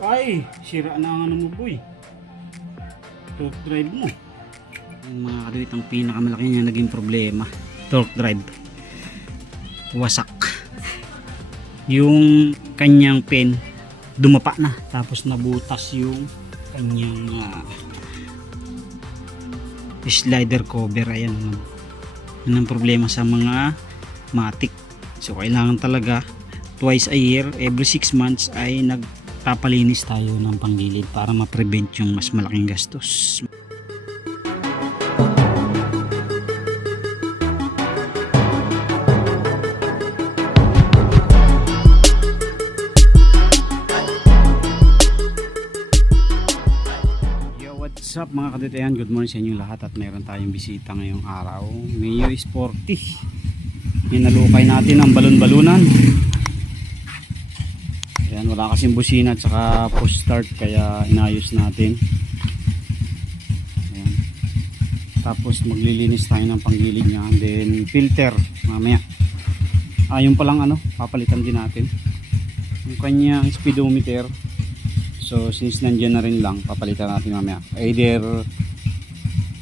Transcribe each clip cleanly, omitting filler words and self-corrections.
Ay, sira na ang ano mo boy. Torque drive mo. Yung mga kadwit, ang pinakamalaki niya naging problema. Torque drive. Wasak. Yung kanyang pin dumapa na. Tapos nabutas yung kanyang slider cover. Ayan. Yun ang problema sa mga matic. So kailangan talaga twice a year, every 6 months ay nagpapalinis tayo ng panggilid para ma-prevent yung mas malaking gastos. Yo, what's up mga kadetayan? Good morning sa inyong lahat at mayroon tayong bisita ngayong araw. Mio Sporty. Hinalukay natin ang balon-balunan. Ayan, wala kasing busina at saka push start kaya inayos natin. Ayan. Tapos maglilinis tayo ng panggilid niya, and then filter mamaya. Yung palang papalitan din natin yung kanyang speedometer. So since nandiyan na rin lang, papalitan natin mamaya either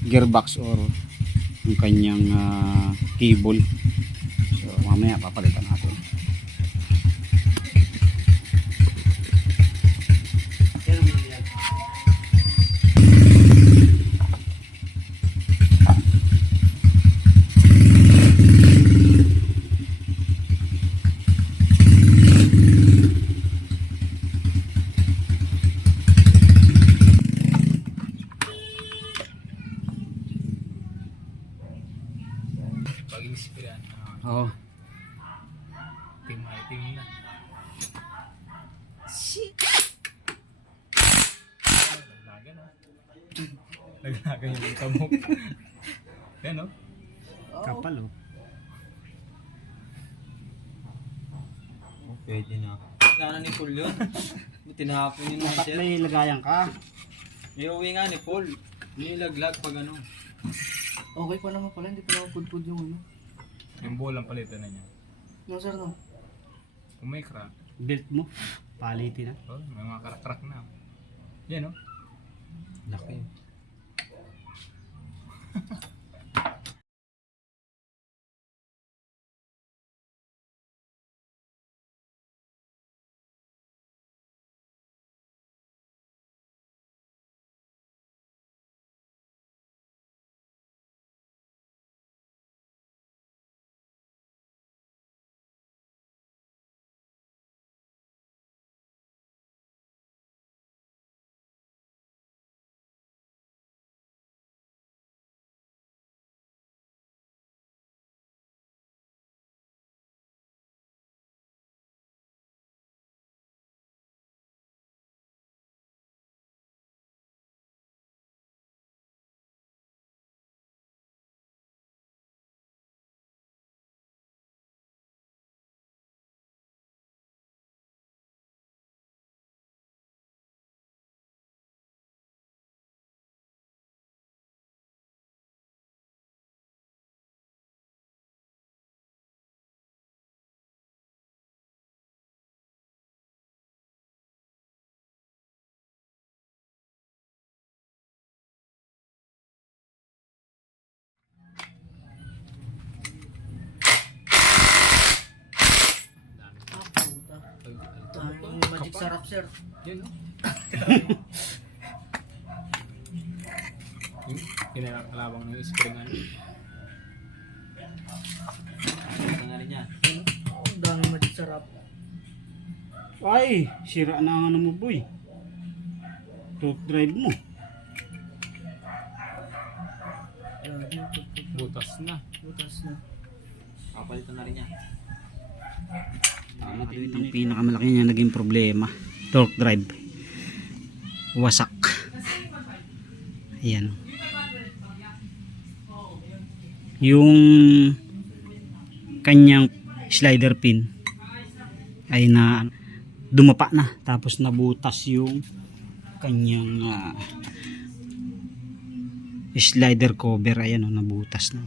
gearbox or yung kanyang cable. So mamaya papalitan natin. Pag-inspiran. Oo. Team na. Naglagan o. Naglagan yung kamok. Yan o. Kapal oh. Pwede na. Sana ni Paul yun. Tinahapon yun Dapat may lagayan ka. Iuwi nga ni Paul. Nilaglag pag ano. Okay pa naman pala, hindi pa naman pudpud yung Yung bolang palitan na niya. No sir, no? Kung may crack. Belt mo. Palitin na. Oh, may mga crack na. Yan o. Laki. Yung magic sarap sir. Yan o. Yung kinakalabang ng spring ano. Ito na rin yan. Ang daming magic sarap. Ay, sira na ang ano mo boy. Torque drive mo. Butas na. Butas na. Kapalitan na rin yan. Ito ang pinakamalaki niya naging problema. Torque drive. Wasak. Ayan. Yung kanyang slider pin ay na dumapa na. Tapos nabutas yung kanyang slider cover. Ayan o, nabutas na.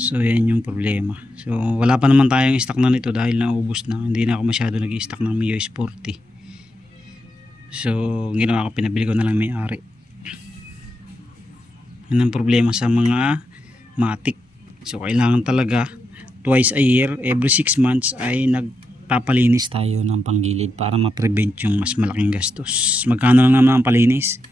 So yan yung problema. So wala pa naman tayong stock na nito dahil naubos na. Hindi na ako masyado nag-i-stock ng Mio Sporty. So ginawa ko, pinabili ko na lang may-ari. Yan ang problema sa mga matik. So kailangan talaga twice a year, every 6 months ay nagpapalinis tayo ng panggilid para ma-prevent yung mas malaking gastos. Magkano lang naman ang palinis?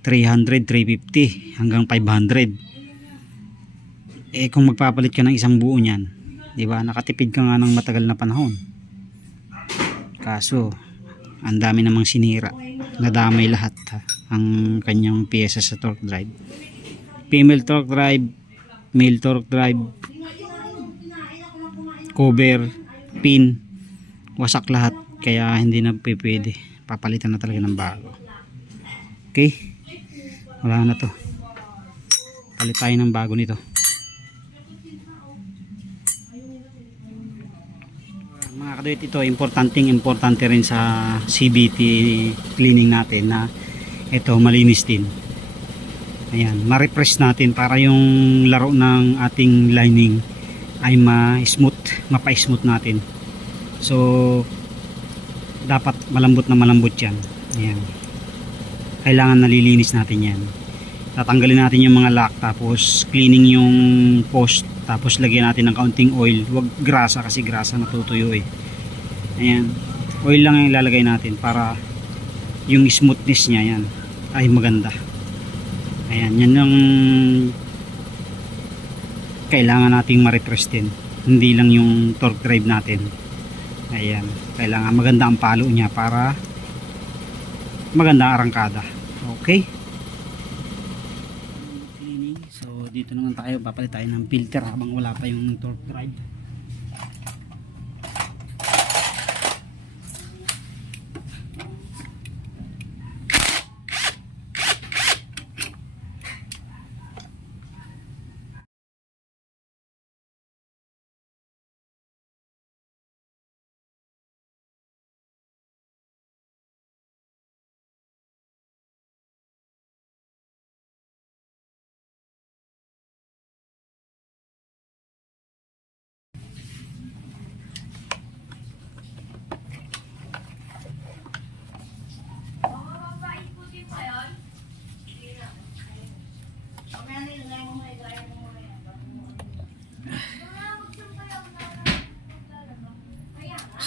300, 350 hanggang 500. Kung magpapalit ka ng isang buo niyan, di ba, nakatipid ka nga ng matagal na panahon. Kaso ang dami namang sinira, nadamay lahat ang kanyang piyesa sa torque drive. Female torque drive, male torque drive, cover, pin, wasak lahat, kaya hindi na pwede, papalitan na talaga ng bago. Okay, wala na to, palit tayo ng bago nito. Mga kaduit, ito importante rin sa CVT cleaning natin na ito malinis din. Ayan, ma-refresh natin para yung laro ng ating lining ay mapa-smooth natin. So dapat malambot na malambot yan. Ayan, kailangan nalilinis natin yan. Tatanggalin natin yung mga lock, tapos cleaning yung post, tapos lagyan natin ng kaunting oil. Huwag grasa, kasi grasa natutuyo eh. Ayan, oil lang yung ilalagay natin para yung smoothness niya yan ay maganda. Ayan, yan yung kailangan nating ma-refresh din, hindi lang yung torque drive natin. Ayan, kailangan maganda ang palo niya para maganda ang arangkada. Okay, cleaning. So dito naman tayo, papalit tayo ng filter habang wala pa yung torque drive.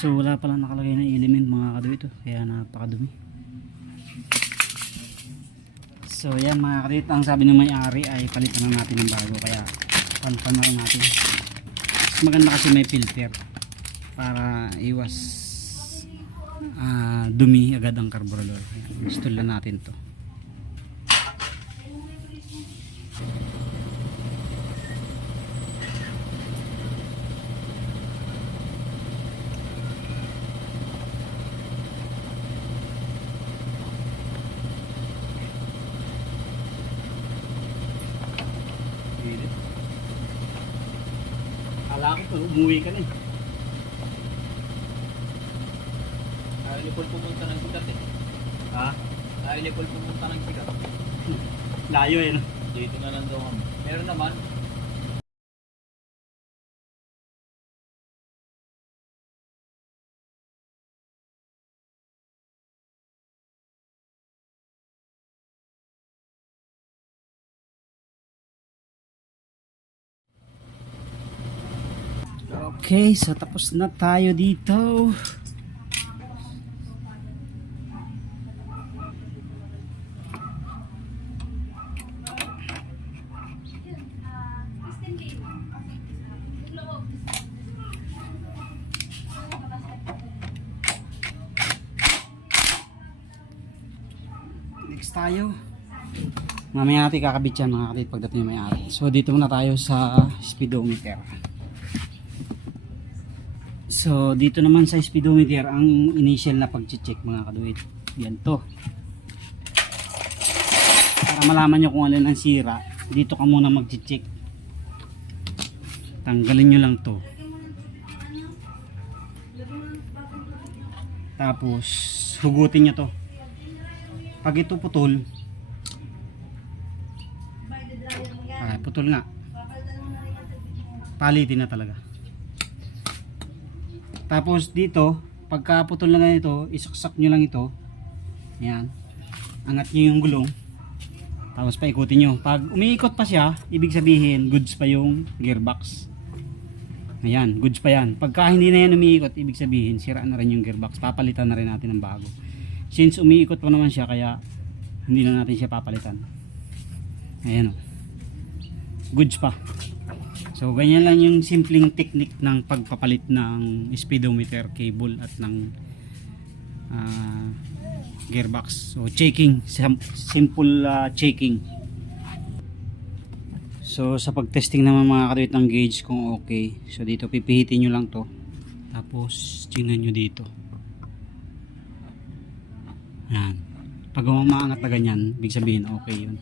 So wala pala nakalagay na element mga kaduit, kaya napakadumi. So yan mga kaduit, ang sabi ng may-ari ay palitan lang natin ng bago, kaya pan na lang natin. Mas maganda kasi may filter para iwas dumi agad ang carburetor. Install na natin to. Kala ko umuwi ka na eh. Ayaw ni Paul pumunta ng sikat eh. Ha? Ayaw ni Paul pumunta ng sikat. Layo eh, no? Dito na lang daw kami. Meron naman. Okay, so tapos na tayo dito. Next tayo. Mamaya natin kakabit yan mga kapatid pagdating ng may-ari. So dito muna tayo sa speedometer. So dito naman sa speedometer, ang initial na pag-check mga kaduit, yan to. Para malaman nyo kung alin ang sira, dito ka muna mag-check. Tanggalin nyo lang to. Tapos hugutin nyo to. Pag ito putol, putol nga, palitin na talaga. Tapos dito, pagka putol na ganito, isaksak nyo lang ito Yan. Angat nyo yung gulong. Tapos paikutin nyo. Pag umiikot pa siya, ibig sabihin goods pa yung gearbox. Ayan, goods pa yan. Pagka hindi na yan umiikot, ibig sabihin sira na rin yung gearbox. Papalitan na rin natin ng bago. Since umiikot pa naman siya, kaya hindi na natin siya papalitan. Ayan o. Goods pa. So ganyan lang yung simpleng technique ng pagpapalit ng speedometer cable at ng gearbox. So checking, simple checking. So sa pagtesting naman mga kadwit ng gauge kung okay. So dito pipihitin nyo lang to. Tapos tingnan nyo dito. Yan. Pag umaangat na ganyan, ibig sabihin okay yun.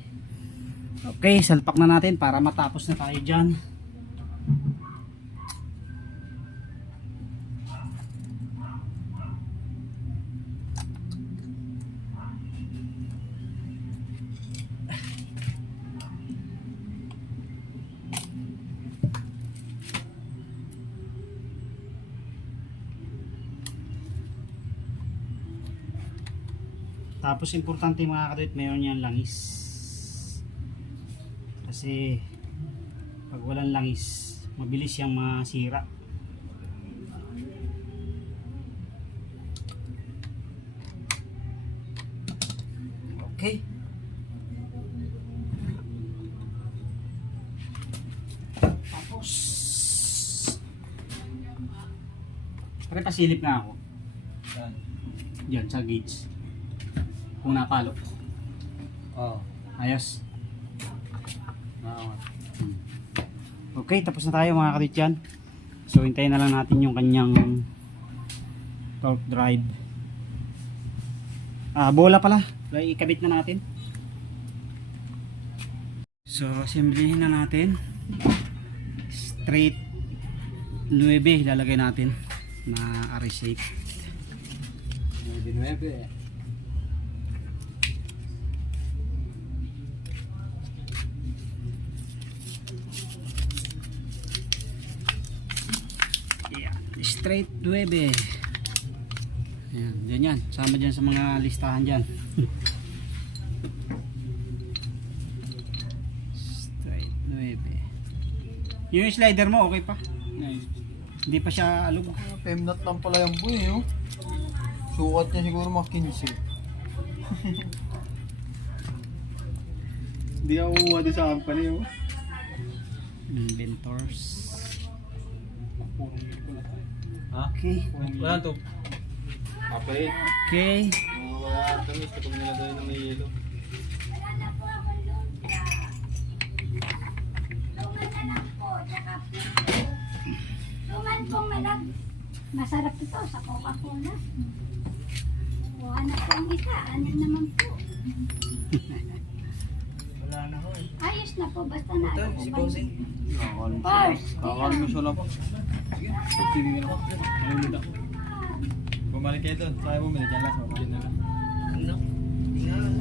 Okay, salpak na natin para matapos na tayo dyan. Tapos importante mga kadwit, mayroon yan langis. Kasi pag walang langis, mabilis siyang masira. Okay. Tapos pare pasilip na ako. Diyan sa gauge. Kung napalo. Oo. Ayos. Okay, tapos na tayo mga kadityan. So hintayin na lang natin yung kanyang torque drive. Bola pala. Ikabit na natin. So assemblyhin na natin. Straight 9 lalagay natin na R-shape. 9. Straight 9. Ayan, dyan yan. Sama dyan sa mga listahan dyan. Straight 9. Yung slider mo okay pa? Hindi pa siya alog. Femnut lang pala yung boy, oh. Sukat niya siguro mga 15. Hindi ako kumuha din sa company, oh. Inventors. Ha? Okay. Wala to. Kapait. Okay. Mga tamis kapag nilagay ng yelo. Tuman pong malag. Masarap ito sa Coca-Cola. O anak ko ang isa, anin naman po. Wala na ho eh. Ayos na po, basta na Ito, ano po si ba? Bossing. First, Kakalmo siya lang po. Sige, tigil ako. Nalulod ako. Bumalik kayo doon. Saka bumili. Diyan lang. Diyan na lang. Ano? Tingnan.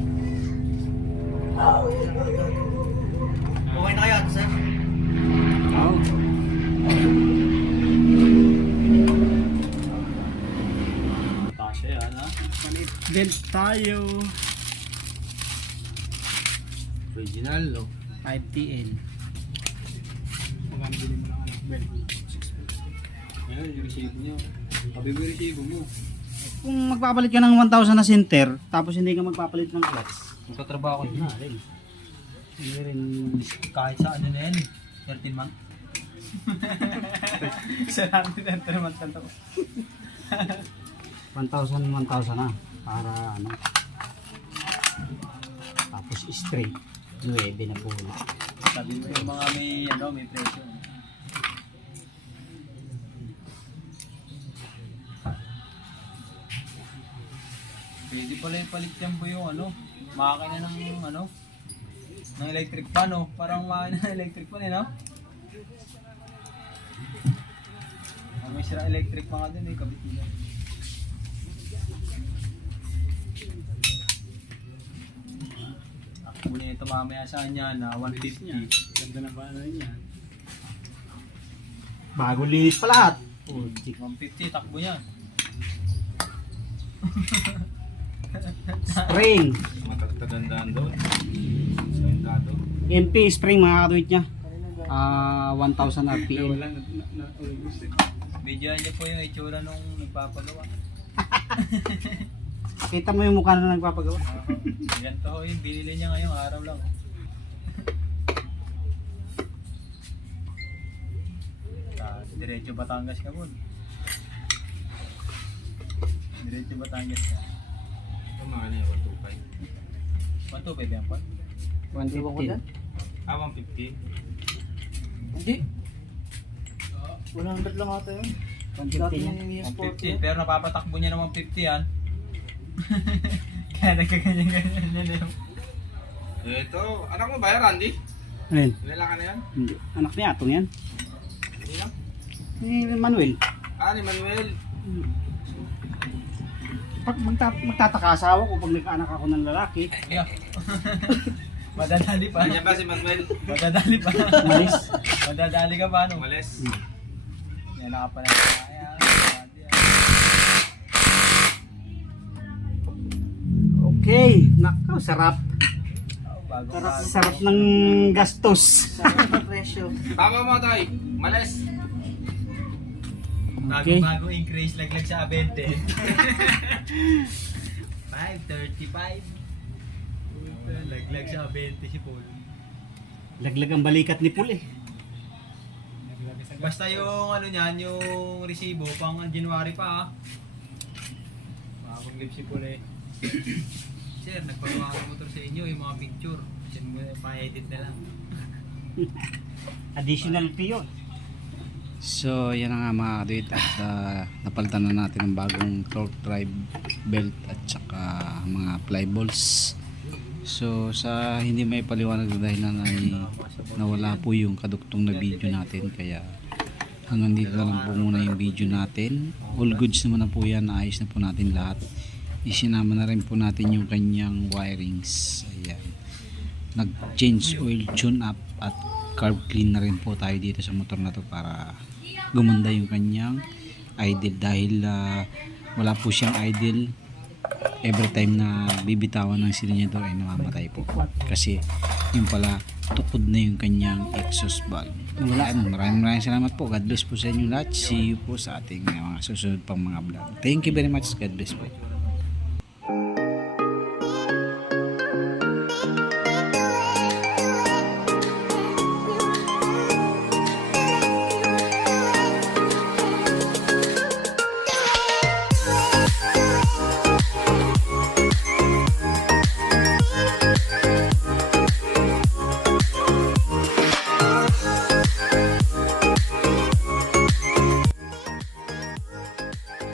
Okay na kaya, sir? Oh. Tasya yan ha. Palit belt tayo. Original, no? 5TL. Magkano bilhin mo lang anak belt? 6 Ayun, yung resibo niyo. Sabi mo yung resibo mo. Kung magpapalit ka ng 1,000 na center, tapos hindi ka magpapalit ng clutch, Magtatrabaho ko na rin. hindi rin Kahit sa ano na yan. 13 month. Isa namin na 13 month lang to. 1,000 na para ano. Tapos straight 9 na pula. Sabi mo yung mga may presyo. Pwede pala yung palit yan po yung makina ng electric fan, no? Parang makina ng electric fan, no? May sira electric fan nga din, kabit nila. Ako na ito mamaya sa kanya na 150. Ganda na ba niya? Bago linis pa lahat. Oh, 150, takbo niya. Spring. Matatagandaan doon. Sementado. MP spring mga kaduit niya. 1,000 RPM. Video niyo po yung itsura nung nagpapagawa. Kita mo yung mukha na nagpapagawa. Ganito ho yung binili niya ngayong araw lang. Diretso Batangas ka po. Diretso Batangas ka. Ito mga ano yung 125. 1,250 yan po. 115. 150. Hindi. 100 lang ata yun. 115 yan. 150. Pero napapatakbo niya ng 150 yan. Kaya nagkaganyan-ganyan yan yun. Ito, anak mo ba yan, Randy? Ayun. Nilakan na yan? Hindi. Anak niya atong yan. Hindi lang. Ni Manuel. Ah, ni Manuel. Pag magtataka asawa ko pag nagkaanak ako ng lalaki, Yeah. Madadali pa. Nandiyan ba si Manuel? Madadali pa. malis. Madadali ka pa no? Umalis. Yan naka pa na. Ayan. Okay. Nako, sarap. Bago Sarap ng gastos. Tama mo, Toy. Malis. Okay. Bago increase laglag sa 20. 535. Laglag sa 20 si Paul. Laglag ang balikat ni Paul eh. Basta yung ano niyan, yung resibo pang January pa ah. Makapag-live si Paul eh. Sir, nagpagawa ng motor sa inyo, yung mga picture. Pa-edit na lang. Additional fee yun. So yan na nga mga kaduit at napalitan na natin ng bagong torque drive belt at saka mga fly balls. So sa hindi may paliwanag na dahilan ay nawala po yung kaduktong na video natin, kaya hanggang dito na lang po muna yung video natin. All goods naman na po yan, naayos na po natin lahat. Isinama na rin po natin yung kanyang wirings. Ayan, nag change oil, tune up at carb clean na rin po tayo dito sa motor na to para gumanda yung kanyang idle, dahil wala po siyang idle. Every time na bibitawan ng silindyador ay namamatay po kasi yung pala tukod na yung kanyang exhaust valve. Wala naman, maraming salamat po. God bless po sa inyo lahat. See you po sa ating mga susunod pang mga vlog. Thank you very much. God bless po.